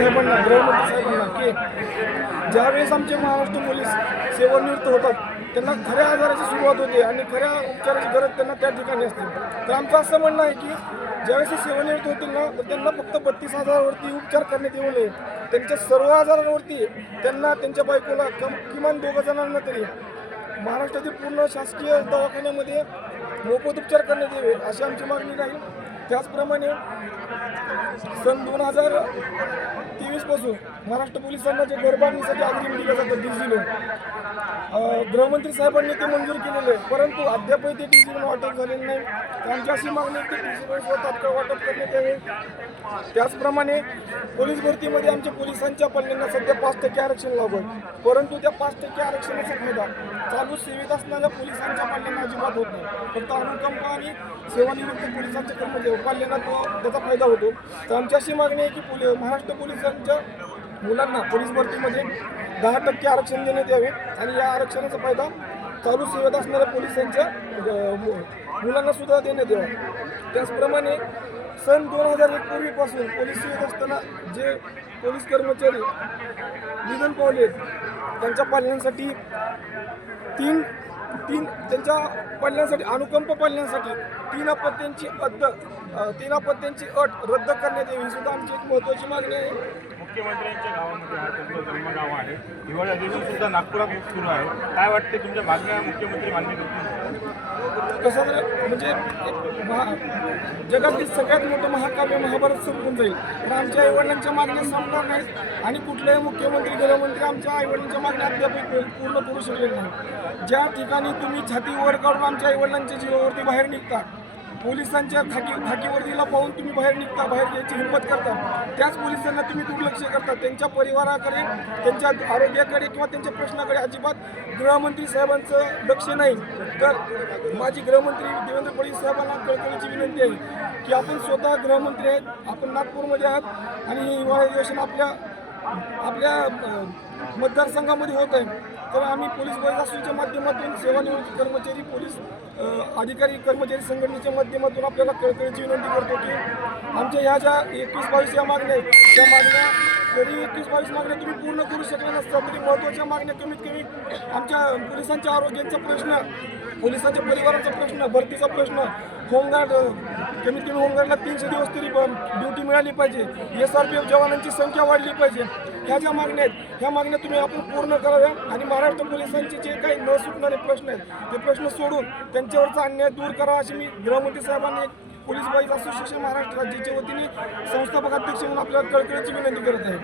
साहेबांना, गृहमंत्री साहेबांना की ज्यावेळेस आमचे महाराष्ट्र पोलीस सेवानिवृत्त होतात त्यांना खऱ्या आजाराची सुरुवात होते आणि खऱ्या उपचाराची गरज त्यांना त्या ठिकाणी असते. तर आमचं असं म्हणणं आहे की ज्यावेळेस ते सेवानिवृत्त होतील ना तर त्यांना फक्त 32,000वरती उपचार करण्यात येऊ नये. त्यांच्या सर्व आजारांवरती त्यांना त्यांच्या बायकोला किमान 2 जणांना तरी महाराष्ट्रातील पूर्ण शासकीय दवाखान्यामध्ये मोफत उपचार करण्यात यावे अशी आमची मागणी राहील. त्याचप्रमाणे सन 2023 पासून महाराष्ट्र पोलिसांना जे घरबांधणीसाठी अग्रिम दिलं जातं डीजी लोन, गृहमंत्री साहेबांनी ते मंजूर केलेलं आहे, परंतु अद्यापही ते डीजी लोन वाटप झालेलं नाही. तर आमची अशी मागणी आहे की डीजी लोन तात्काळ वाटप करण्यात यावे. त्याचप्रमाणे पोलीस भरतीमध्ये आमच्या पोलिसांच्या पल्ल्यांना सध्या 5% आरक्षण लागू आहे, परंतु त्या 5% आरक्षणाचा फायदा चालू सेवेत असणाऱ्या पोलिसांच्या पल्ल्यांना अजिबात होत नाही. फक्त अनुकंप आणि सेवानिवृत्त पोलिसांच्या कर्मचारी पल्ल्यांना त्याचा फायदा होतो. तर आमची अशी मागणी आहे की महाराष्ट्र पोलिसांच्या मुलांना पोलीस भरतीमध्ये 10% आरक्षण देण्यात यावे आणि या आरक्षणाचा फायदा चालू सेवेत असणाऱ्या पोलिसांच्या मुलांना सुद्धा देण्यात यावा. त्याचप्रमाणे सन 2001 पूर्वीपासून पोलीस सेवेत असताना जे पोलीस कर्मचारी निधन पावले त्यांच्या पालनांसाठी त्यांच्या पालनांसाठी अनुकंप पालनांसाठी 3 अपत्यांची अट रद्द करण्यात यावी ही सुद्धा आमची एक महत्त्वाची मागणी आहे. मुख्यमंत्र्यांच्या गावामध्ये हा तुमचं जन्मगाव आहे, हिवाळी अधिवेशन सुद्धा नागपुरात सुरू आहे. काय वाटते तुमच्या मागण्या मुख्यमंत्री मान्य करतील? कसं म्हणजे जगातील सगळ्यात मोठं महाकाव्य महाभारत संपून जाईल, तर आमच्या आईवडिलांच्या मागण्या संपणार नाहीत आणि कुठल्याही मुख्यमंत्री गृहमंत्री आमच्या आईवडिलांच्या मागण्या अद्याप पूर्ण करू शकलेले नाही. ज्या ठिकाणी तुम्ही छाती वर काढून आमच्या आईवडिलांच्या जीवावरती बाहेर निघता, पोलिसांच्या थाकीवर्दीला पाहून तुम्ही बाहेर निघता, बाहेर यायची हिंमत करता, त्याच पोलिसांना तुम्ही दुर्लक्ष करता. त्यांच्या परिवाराकडे, त्यांच्या आरोग्याकडे किंवा त्यांच्या प्रश्नाकडे अजिबात गृहमंत्री साहेबांचं लक्ष नाही. तर माझी गृहमंत्री देवेंद्र फडणवीस साहेबांना कळकळीची विनंती आहे की आपण स्वतः गृहमंत्री आहेत, आपण नागपूरमध्ये आहात आणि हे हिवाळी अधिवेशन आपल्या मतदारसंघामध्ये होत आहे. तर आम्ही पोलीस बळाच्या माध्यमातून सेवानिवृत्त कर्मचारी पोलीस अधिकारी कर्मचारी संघटनेच्या माध्यमातून आपल्याला कळकळीची विनंती करतो की आमच्या ह्या ज्या 21-22 या मागण्या आहेत त्या मागण्या जरी 21-22 मागण्या तुम्ही पूर्ण करू शकल्या नसता तरी महत्त्वाच्या मागण्या कमीत कमी आमच्या पोलिसांच्या आरोग्याचा प्रश्न, पोलिसांच्या परिवाराचा प्रश्न, भरतीचा प्रश्न, होमगार्ड कमीत कमी होमगार्डला 300 दिवस तरी ड्युटी मिळाली पाहिजे, SRPF जवानांची संख्या वाढली पाहिजे, ह्या ज्या मागण्या आहेत ह्या मागण्या तुम्ही आपण पूर्ण कराव्या आणि महाराष्ट्र पोलिसांचे जे काही न सुटणारे प्रश्न आहेत ते प्रश्न सोडून त्यांच्यावरचा अन्याय दूर करावा अशी मी गृहमंत्री साहेबांनी पोलीस बॉईज असोसिएशन महाराष्ट्र राज्याच्या वतीने संस्थापक अध्यक्ष म्हणून आपल्याला कळकळीची विनंती करत आहे.